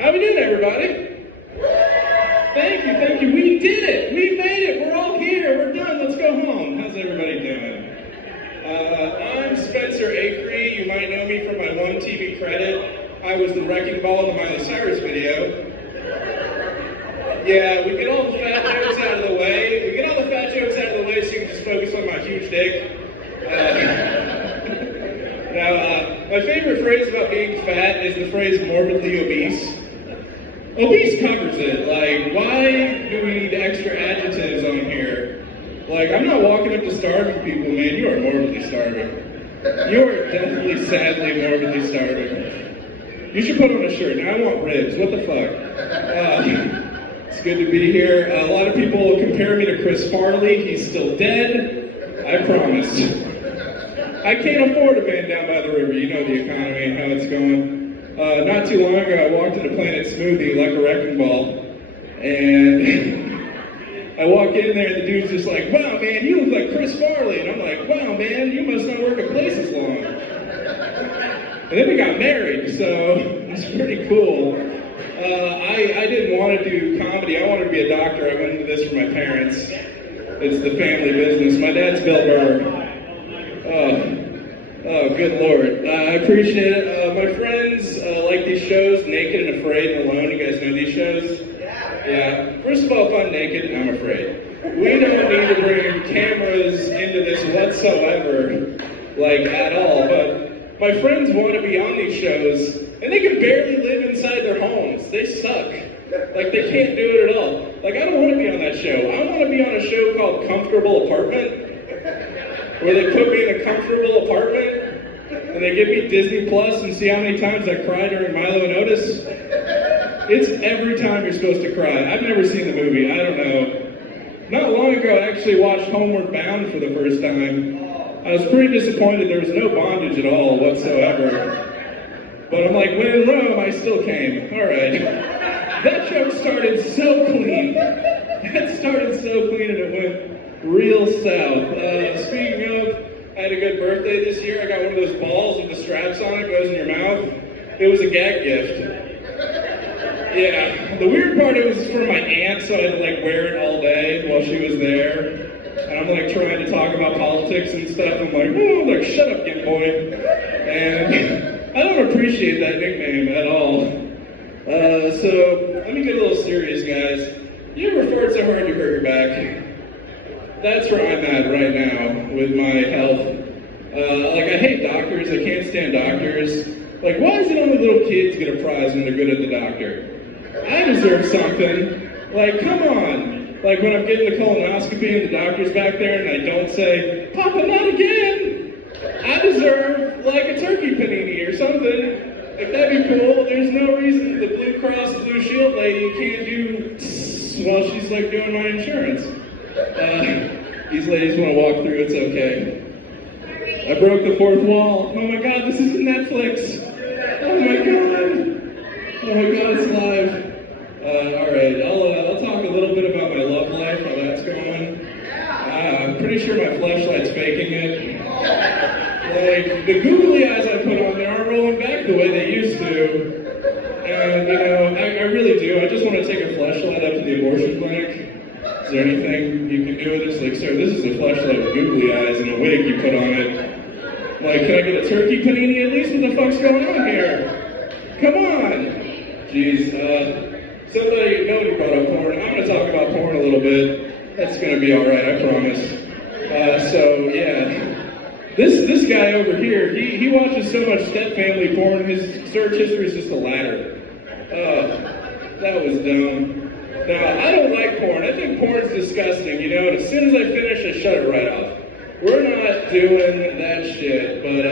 How we doing, everybody? Thank you. We did it. We made it. We're all here. We're done. Let's go home. How's everybody doing? I'm Spencer Acree. You might know me from my one TV credit. I was the wrecking ball in the Miley Cyrus video. Yeah, we get all the fat jokes out of the way. So you can just focus on my huge dick. Now, my favorite phrase about being fat is the phrase morbidly obese. Obese covers it. Like, why do we need extra adjectives on here? Like, I'm not walking up to starving people, man. You are morbidly starving. You are definitely, sadly, morbidly starving. You should put on a shirt. Now I want ribs. What the fuck? It's good to be here. A lot of people compare me to Chris Farley. He's still dead. I promise. I can't afford a van down by the river. You know the economy and how it's going. Not too long ago, I walked into Planet Smoothie like a wrecking ball, and I walk in there, and the dude's just like, "Wow, man, you look like Chris Farley," and I'm like, "Wow, man, you must not work at Places long." And then we got married, so it's pretty cool. I didn't want to do comedy. I wanted to be a doctor. I went into this for my parents. It's the family business. My dad's Bill Burr. Oh, good Lord. I appreciate it. My friends like these shows, Naked and Afraid and Alone. You guys know these shows? Yeah. First of all, if I'm naked, I'm afraid. We don't need to bring cameras into this whatsoever, like, at all. But my friends want to be on these shows, and they can barely live inside their homes. They suck. Like, they can't do it at all. Like, I don't want to be on that show. I want to be on a show called Comfortable Apartment, where they put me in a comfortable apartment, and they give me Disney Plus and see how many times I cry during Milo and Otis. It's every time you're supposed to cry. I've never seen the movie, I don't know. Not long ago, I actually watched Homeward Bound for the first time. I was pretty disappointed there was no bondage at all whatsoever. But I'm like, when in Rome, I still came. All right. That show started so clean. And it went real south. Speaking of, I had a good birthday this year. I got one of those balls with the straps on it, goes in your mouth. It was a gag gift. Yeah. The weird part, it was for my aunt, so I had to like wear it all day while she was there. And I'm like trying to talk about politics and stuff. I'm like, oh, like shut up, Git boy. And I don't appreciate that nickname at all. So let me get a little serious, guys. You ever fart so hard you hurt your back? That's where I'm at right now with my health. Like, I hate doctors. I can't stand doctors. Like, why is it only little kids get a prize when they're good at the doctor? I deserve something. Like, come on. Like, when I'm getting the colonoscopy and the doctor's back there and I don't say, "Papa, not again," I deserve, like, a turkey panini or something. If that'd be cool, there's no reason the Blue Cross Blue Shield lady can't do while she's, like, doing my insurance. These ladies want to walk through, it's okay. I broke the fourth wall. Oh my God, this is Netflix. Oh my God, it's live. Alright, I'll talk a little bit about my love life, how that's going. I'm pretty sure my fleshlight's faking it. Like, the googly eyes I put on there aren't rolling back the way they used to. And, you know, I really do. I just want to take a fleshlight up to the abortion clinic. Is there anything you can do with this? Like, sir, this is a fleshlight with googly eyes and a wig you put on it. Like, can I get a turkey panini at least? What the fuck's going on here? Come on! Jeez, nobody brought up porn. I'm gonna talk about porn a little bit. That's gonna be alright, I promise. So, yeah. This guy over here, he watches so much step-family porn, his search history is just a ladder. That was dumb. Now, I don't like porn. I think porn's disgusting, you know, and as soon as I finish, I shut it right off. We're not doing that shit, but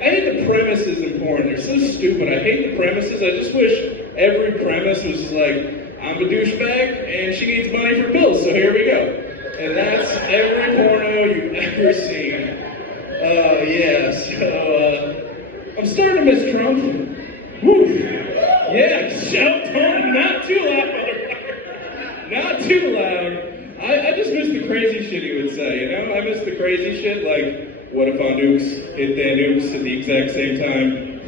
I hate the premises in porn. They're so stupid. I hate the premises. I just wish every premise was just like, I'm a douchebag, and she needs money for bills, so here we go. And that's every porno you've ever seen. I'm starting to miss Trump. Woo! Yeah, shout tone, not too loud, motherfucker. Not too loud. I just miss the crazy shit he would say, you know? I miss the crazy shit, like, what if our nukes hit their nukes at the exact same time?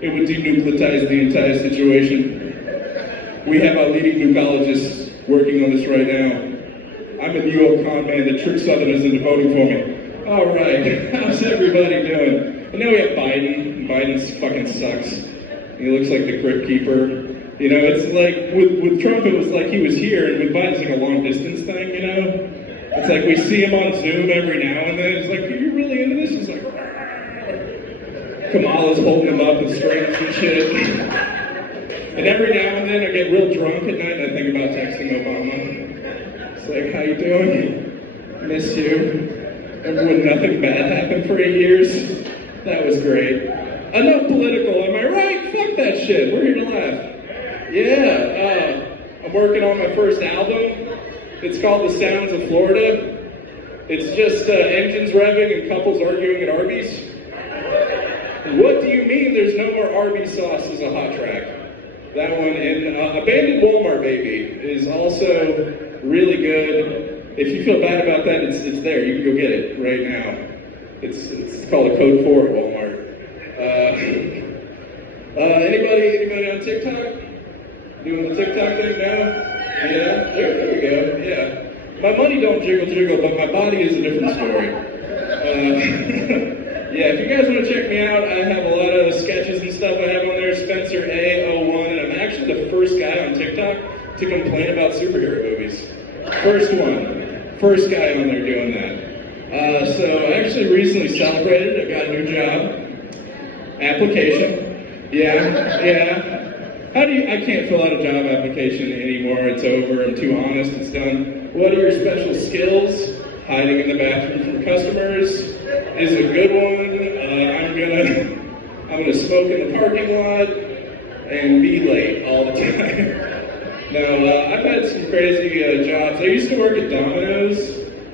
It would denucleatize the entire situation. We have our leading mixologist working on this right now. I'm a New York con man that tricks Southerners into voting for me. All right, how's everybody doing? And now we have Biden. Biden fucking sucks. He looks like the Crypt Keeper. You know, it's like, with Trump, it was like he was here, and with Biden, it's like a long distance thing, you know? It's like we see him on Zoom every now and then. It's like, are you really into this? It's like, Kamala's holding him up with strings and shit. And every now and then I get real drunk at night and I think about texting Obama. It's like, how you doing? Miss you. Remember when nothing bad happened for 8 years? That was great. Enough political, am I right? Fuck that shit. We're here to laugh. Yeah, I'm working on my first album. It's called The Sounds of Florida. It's just engines revving and couples arguing at Arby's. What do you mean there's no more Arby's sauce as a hot track? That one, and Abandoned Walmart Baby is also really good. If you feel bad about that, it's there. You can go get it right now. It's called a Code 4 at Walmart. Anybody on TikTok? Doing the TikTok thing now? Yeah, there we go, yeah. My money don't jiggle, but my body is a different story. Yeah, if you guys want to check me out, I have a lot of sketches and stuff I have on there, Spencer A01, and I'm actually the first guy on TikTok to complain about superhero movies. First first guy on there doing that. So I actually recently celebrated, I got a new job. Application. Yeah. I can't fill out a job application anymore. It's over. I'm too honest. It's done. What are your special skills? Hiding in the bathroom from customers is a good one. I'm gonna smoke in the parking lot and be late all the time. Now, I've had some crazy jobs. I used to work at Domino's.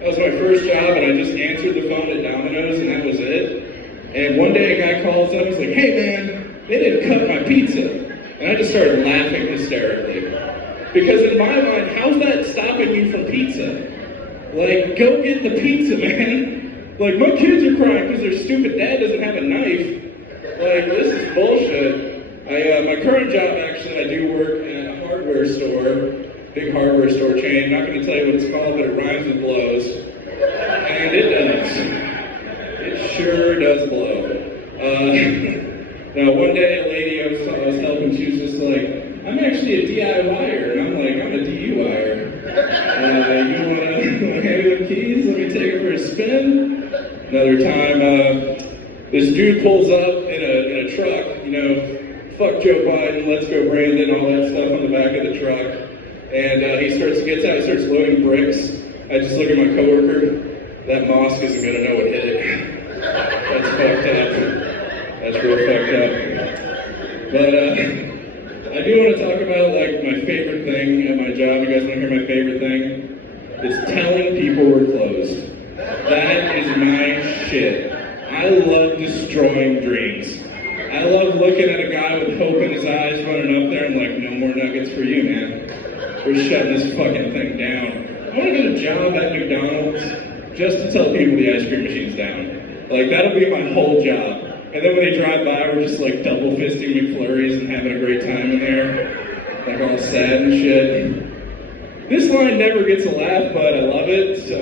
That was my first job, and I just answered the phone at Domino's, and that was it. And one day a guy calls up, he's like, "Hey man, they didn't cut my pizza." And I just started laughing hysterically. Because in my mind, how's that stopping you from pizza? Like, go get the pizza, man. Like, my kids are crying because their stupid dad doesn't have a knife. Like, this is bullshit. My current job, actually, I do work in a hardware store, big hardware store chain. Not going to tell you what it's called, but it rhymes with blows. And it does. It sure does blow. Now, one day, a lady I was helping, she was just like, "I'm actually a DIYer," and I'm like, "I'm a DUIer. You want to hand me the keys? Let me take it for a spin." Another time, this dude pulls up in a truck, you know, fuck Joe Biden, let's go Brandon, all that stuff on the back of the truck. And he gets out, starts loading bricks. I just look at my coworker. That mosque isn't gonna know what hit it. That's fucked up. That's real fucked up. But I do want to talk about like my favorite thing at my job. You guys want to hear my favorite thing? It's telling people we're closed. That is my shit. I love destroying dreams. I love looking at a guy with hope in his eyes running up there and like, "No more nuggets for you, man. We're shutting this fucking thing down." I want to get a job at McDonald's just to tell people the ice cream machine's down. Like, that'll be my whole job. And then when they drive by, we're just like double fisting McFlurries and having a great time in there. Like all sad and shit. This line never gets a laugh, but I love it. So,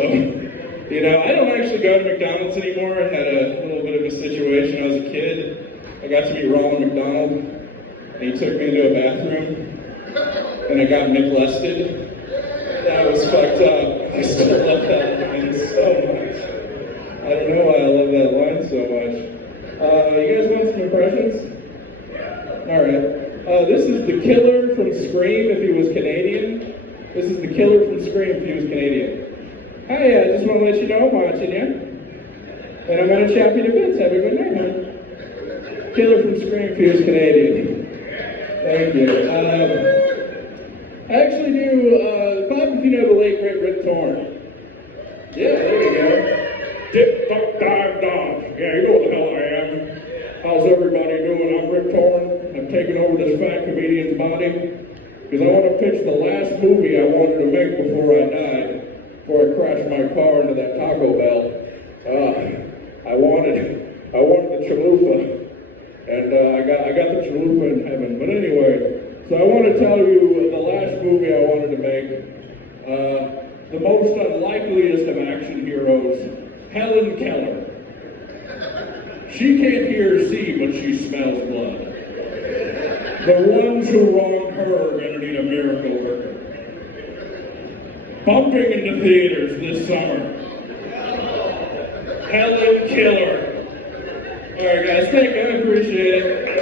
you know, I don't actually go to McDonald's anymore. I had a little bit of a situation. I was a kid. I got to meet Ronald McDonald, and he took me into a bathroom, and I got McLusted. That was fucked up. I still love that line so much. I don't know why I love that line so much. You guys want some impressions? Alright. This is the killer from Scream if he was Canadian. This is the killer from Scream if he was Canadian. Hi, I just want to let you know I'm watching you. And I'm going to chop you to bits. Have a good night, huh? Killer from Scream if he was Canadian. Thank you. I actually do, Bob, if you know the late great Rip Torn. Yeah, there we go. Dip, duck, dive, dodge. Yeah, you know what the hell I am. How's everybody doing? I'm Rip Torn. I'm taking over this fat comedian's body because I want to pitch the last movie I wanted to make before I died, before I crashed my car into that Taco Bell. I wanted the chalupa, and I got the chalupa in heaven. But anyway, so So I want to tell you the last movie I wanted to make, the most unlikeliest of action heroes, Helen Keller. She can't hear or see, but she smells blood. The ones who wronged her are going to need a miracle worker. Bumping into theaters this summer. Helen Keller. All right, guys, thank you. I appreciate it.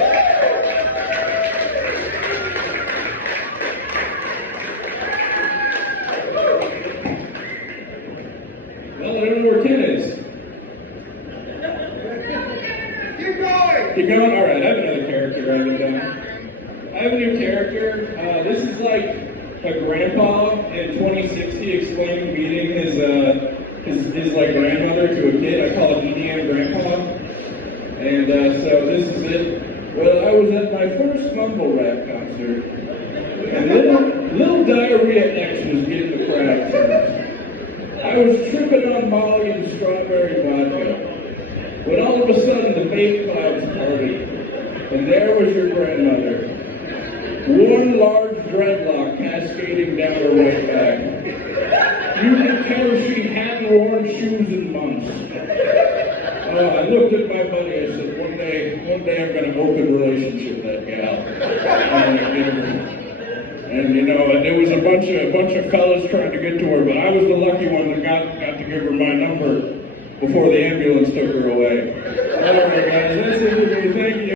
Well, I don't know where Ken is. Keep going! Keep going? All right, I have another character written down. I have a new character. This is like a grandpa in 2060 explaining meeting his like grandmother to a kid. I call it EDM Grandpa. And so this is it. Well, I was at my first mumble rap concert, and little Diarrhea X was getting the crowd turned. I was tripping on Molly and strawberry vodka, when all of a sudden the vape clouds parted, and there was your grandmother. One large dreadlock cascading down her right back. You could tell she hadn't worn shoes in months. I looked at my buddy, I said, one day I'm going to open relationship with that gal. And you know, and there was a bunch of fellas trying to get to her, but I was the lucky one that got to give her my number before the ambulance took her away. All right, guys, that's it for me. Thank you.